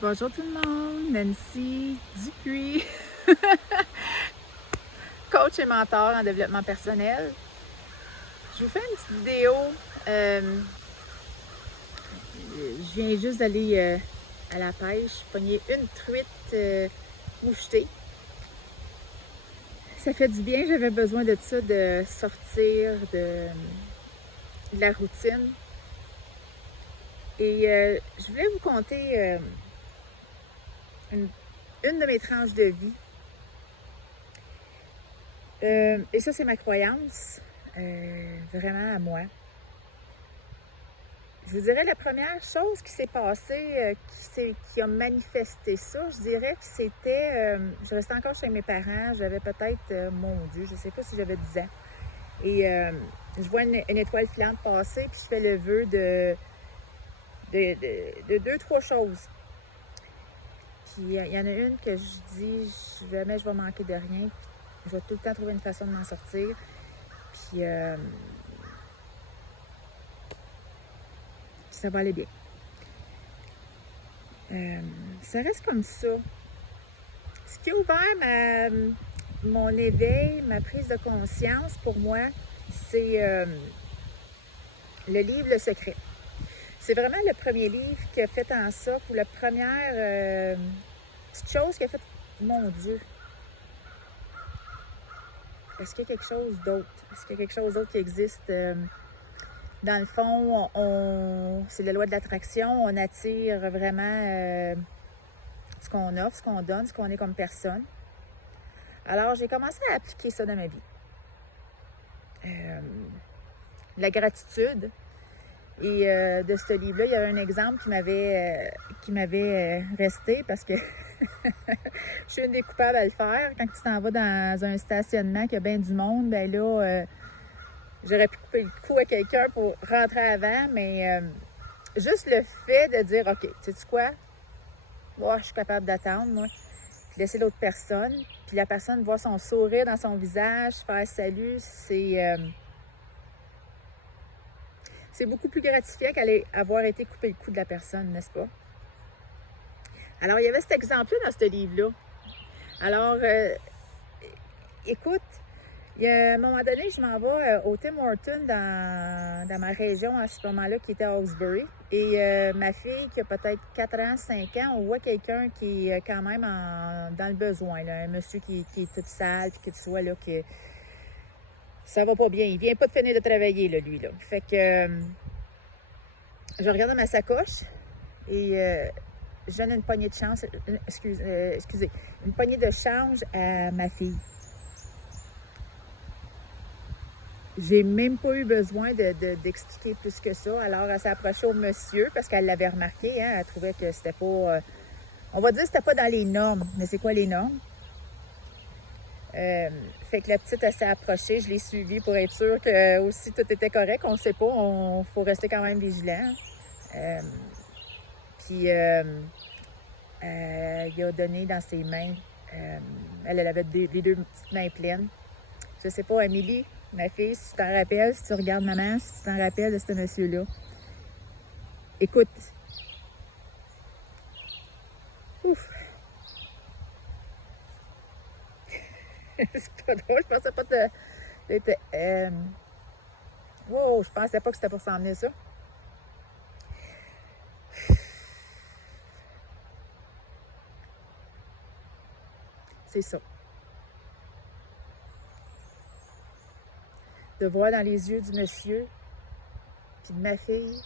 Bonjour tout le monde, Nancy Dupuis, coach et mentor en développement personnel. Je vous fais une petite vidéo. euh, je viens juste d'aller à la pêche, pogner une truite mouchetée. Ça fait du bien, j'avais besoin de ça, de sortir de la routine. Et je voulais vous conter une de mes tranches de vie. Et ça, c'est ma croyance, vraiment à moi. Je vous dirais la première chose qui s'est passée, qui a manifesté ça, je dirais que c'était, je restais encore chez mes parents, j'avais peut-être, mon Dieu, je ne sais pas si j'avais 10 ans. Et je vois une étoile filante passer, puis je fais le vœu de deux, trois choses. Puis il y en a une que je dis, jamais je vais manquer de rien, je vais tout le temps trouver une façon de m'en sortir. Puis ça va aller bien. Ça reste comme ça. Ce qui a ouvert mon éveil, ma prise de conscience pour moi, c'est le livre Le Secret. C'est vraiment le premier livre qui a fait en sorte, ou la première petite chose qui a fait, mon Dieu, est-ce qu'il y a quelque chose d'autre? Est-ce qu'il y a quelque chose d'autre qui existe? Dans le fond, c'est la loi de l'attraction, on attire vraiment ce qu'on offre, ce qu'on donne, ce qu'on est comme personne. Alors, j'ai commencé à appliquer ça dans ma vie. La gratitude. Et de ce livre-là, il y avait un exemple qui m'avait resté parce que je suis une des coupables à le faire. Quand tu t'en vas dans un stationnement qui a bien du monde, ben là, j'aurais pu couper le cou à quelqu'un pour rentrer avant, mais juste le fait de dire, OK, sais-tu quoi? Moi, je suis capable d'attendre, moi. Puis laisser l'autre personne. Puis la personne voir son sourire dans son visage, faire salut, c'est beaucoup plus gratifiant qu'aller avoir été coupé le cou de la personne, n'est-ce pas? Alors, il y avait cet exemple-là dans ce livre-là. Alors, écoute, il y a un moment donné, je m'en vais au Tim Hortons dans ma région à ce moment-là, qui était à Hawkesbury. Et ma fille, qui a peut-être 4 ans, 5 ans, on voit quelqu'un qui est quand même dans le besoin. Là, un monsieur qui est tout sale, puis qui te soit là, que ça va pas bien. Il vient pas de finir de travailler, là, lui. Là. Fait que je regarde dans ma sacoche et je donne une poignée de change, excusez, une poignée de change à ma fille. J'ai même pas eu besoin d'expliquer plus que ça. Alors, elle s'est approchée au monsieur parce qu'elle l'avait remarqué. Hein, elle trouvait que c'était pas... on va dire que c'était pas dans les normes. Mais c'est quoi les normes? Fait que la petite, elle s'est approchée. Je l'ai suivie pour être sûre que aussi tout était correct. On ne sait pas. Il faut rester quand même vigilant. Puis, il a donné dans ses mains. Elle avait les deux petites mains pleines. Je sais pas, Amélie, ma fille, si tu t'en rappelles, si tu regardes maman, si tu t'en rappelles de ce monsieur-là. Écoute. Ouf. C'est pas drôle, je pensais pas d'être... wow, je pensais pas que c'était pour s'en venir ça. C'est ça. De voir dans les yeux du monsieur, puis de ma fille,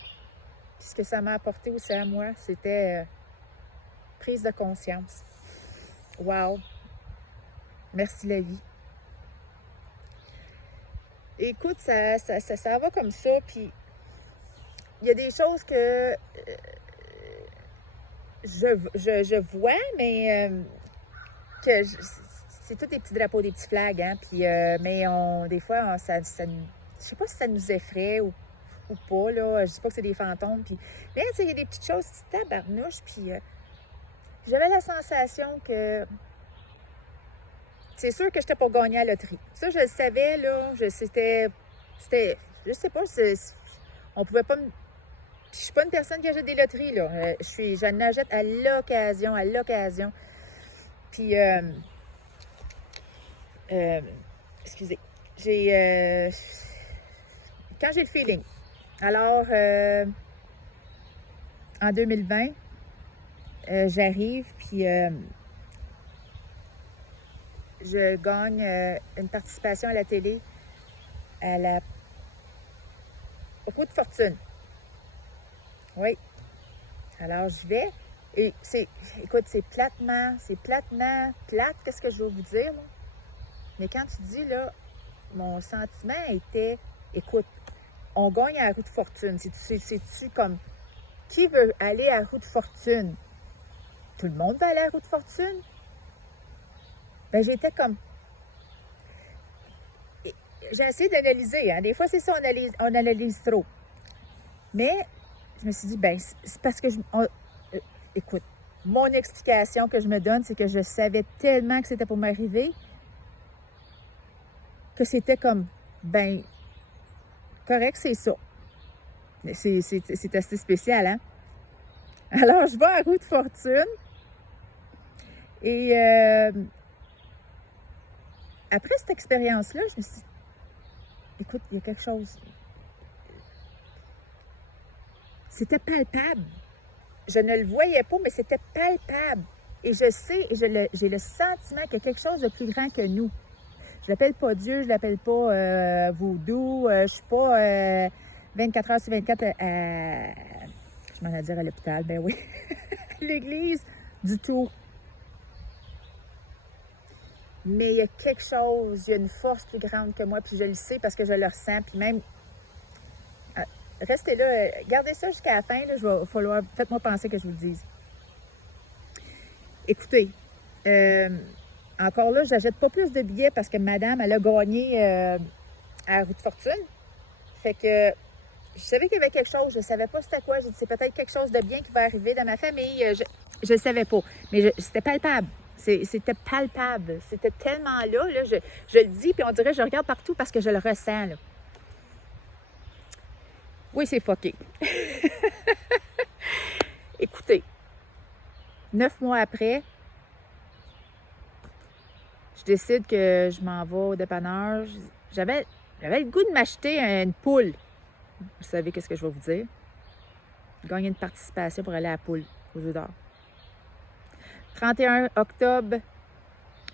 puis ce que ça m'a apporté aussi à moi, c'était prise de conscience. Wow! Merci la vie. Écoute, ça va comme ça, puis il y a des choses que je vois, mais que c'est tous des petits drapeaux, des petits flags, hein, puis, mais des fois, je sais pas si ça nous effraie ou pas, là, je dis pas que c'est des fantômes, puis, mais tu sais, il y a des petites choses, petites tabarnouches, puis j'avais la sensation que c'est sûr que j'étais pour gagner à la loterie. Ça, je le savais, là, c'était, je sais pas, on pouvait pas me je suis pas une personne qui achète des loteries, là. J'en achète à l'occasion, à l'occasion. Puis, excusez, quand j'ai le feeling. Alors, en 2020, j'arrive, puis je gagne une participation à la télé à la Roue de fortune. Oui. Alors, je vais. Et écoute, c'est platement plate, qu'est-ce que je veux vous dire, là? Mais quand tu dis, là, mon sentiment était, écoute, on gagne à la roue de fortune. C'est-tu comme, qui veut aller à la roue de fortune? Tout le monde va aller à la roue de fortune? Ben, j'étais comme, j'ai essayé d'analyser, hein. Des fois, c'est ça, on analyse trop. Mais, je me suis dit, ben, c'est parce que, écoute, mon explication que je me donne, c'est que je savais tellement que c'était pour m'arriver que c'était comme, ben, correct, c'est ça. C'est assez spécial, hein? Alors, je vais à Roue de fortune et après cette expérience-là, je me suis dit, écoute, il y a quelque chose. C'était palpable. Je ne le voyais pas, mais c'était palpable. Et je sais, et j'ai le sentiment qu'il y a quelque chose de plus grand que nous. Je l'appelle pas Dieu, je l'appelle pas vaudou, je suis pas 24 heures sur 24 je m'en ai dire à l'hôpital, ben oui, l'église, du tout. Mais il y a quelque chose, il y a une force plus grande que moi, puis je le sais parce que je le ressens, puis même, restez là, gardez ça jusqu'à la fin, là, faites-moi penser que je vous le dise. Écoutez, encore là, je n'achète pas plus de billets parce que madame, elle a gagné à la Roue de fortune. Fait que je savais qu'il y avait quelque chose, je ne savais pas c'était quoi. J'ai dit, c'est peut-être quelque chose de bien qui va arriver dans ma famille. Je ne savais pas, mais c'était palpable. C'était palpable. C'était tellement là, je le dis, puis on dirait que je regarde partout parce que je le ressens, là. Oui, c'est fucké. Écoutez, 9 mois après, je décide que je m'en vais au dépanneur. J'avais le goût de m'acheter une poule. Vous savez qu'est-ce que je vais vous dire? Gagner une participation pour aller à la poule aux œufs d'or. 31 octobre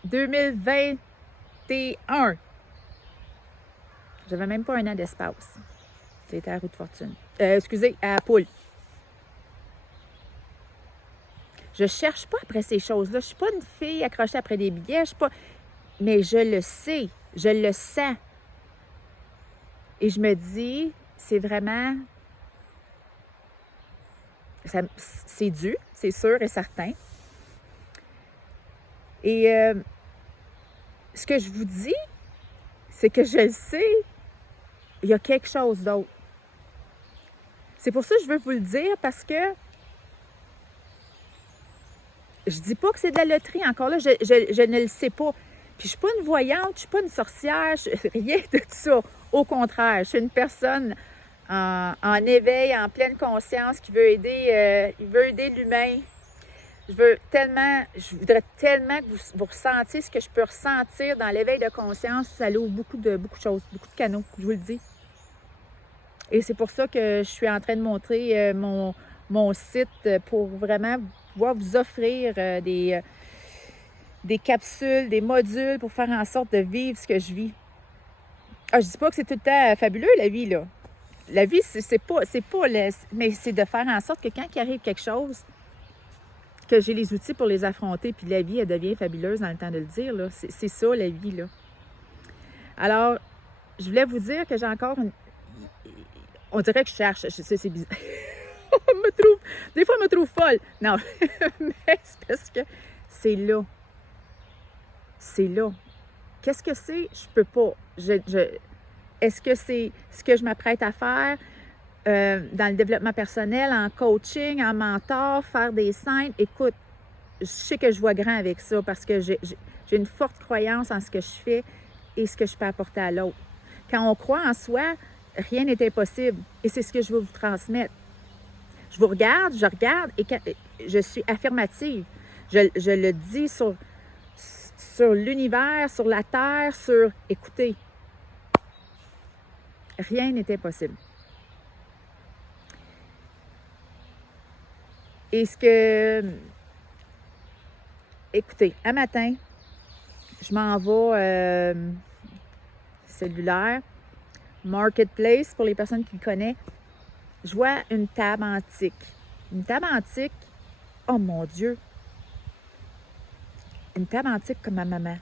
2021. J'avais même pas un an d'espace. C'était à la Roue de fortune. Excusez, à la poule. Je cherche pas après ces choses-là. Je suis pas une fille accrochée après des billets. Je suis pas... Mais je le sais. Je le sens. Et je me dis, c'est vraiment... C'est dû, c'est sûr et certain. Et ce que je vous dis, c'est que je le sais, il y a quelque chose d'autre. C'est pour ça que je veux vous le dire, parce que je dis pas que c'est de la loterie. Encore là, je ne le sais pas. Puis je suis pas une voyante, je suis pas une sorcière, rien de tout ça. Au contraire, je suis une personne en éveil, en pleine conscience, qui veut aider, l'humain. Je voudrais tellement que vous ressentiez ce que je peux ressentir dans l'éveil de conscience. Ça ouvre beaucoup de choses, beaucoup de canaux, je vous le dis. Et c'est pour ça que je suis en train de montrer mon site pour vraiment pouvoir vous offrir des capsules, des modules pour faire en sorte de vivre ce que je vis. Ah, je dis pas que c'est tout le temps fabuleux, la vie, là. La vie, mais c'est de faire en sorte que quand il arrive quelque chose, que j'ai les outils pour les affronter, puis la vie, elle devient fabuleuse dans le temps de le dire, là. C'est ça, la vie, là. Alors, je voulais vous dire que j'ai encore une... On dirait que je cherche, c'est bizarre. Des fois, je me trouve folle. Non, mais c'est parce que c'est là. C'est là. Qu'est-ce que c'est? Je peux pas. Est-ce que c'est ce que je m'apprête à faire dans le développement personnel, en coaching, en mentor, faire des scènes? Écoute, je sais que je vois grand avec ça parce que j'ai une forte croyance en ce que je fais et ce que je peux apporter à l'autre. Quand on croit en soi, rien n'est impossible. Et c'est ce que je veux vous transmettre. Je vous regarde, je regarde et je suis affirmative. Je le dis sur l'univers, sur la terre, écoutez, rien n'était possible. Et écoutez, un matin, je m'en vais cellulaire, Marketplace, pour les personnes qui le connaissent, je vois une table antique. Une table antique, oh mon Dieu! Une table antique comme ma maman.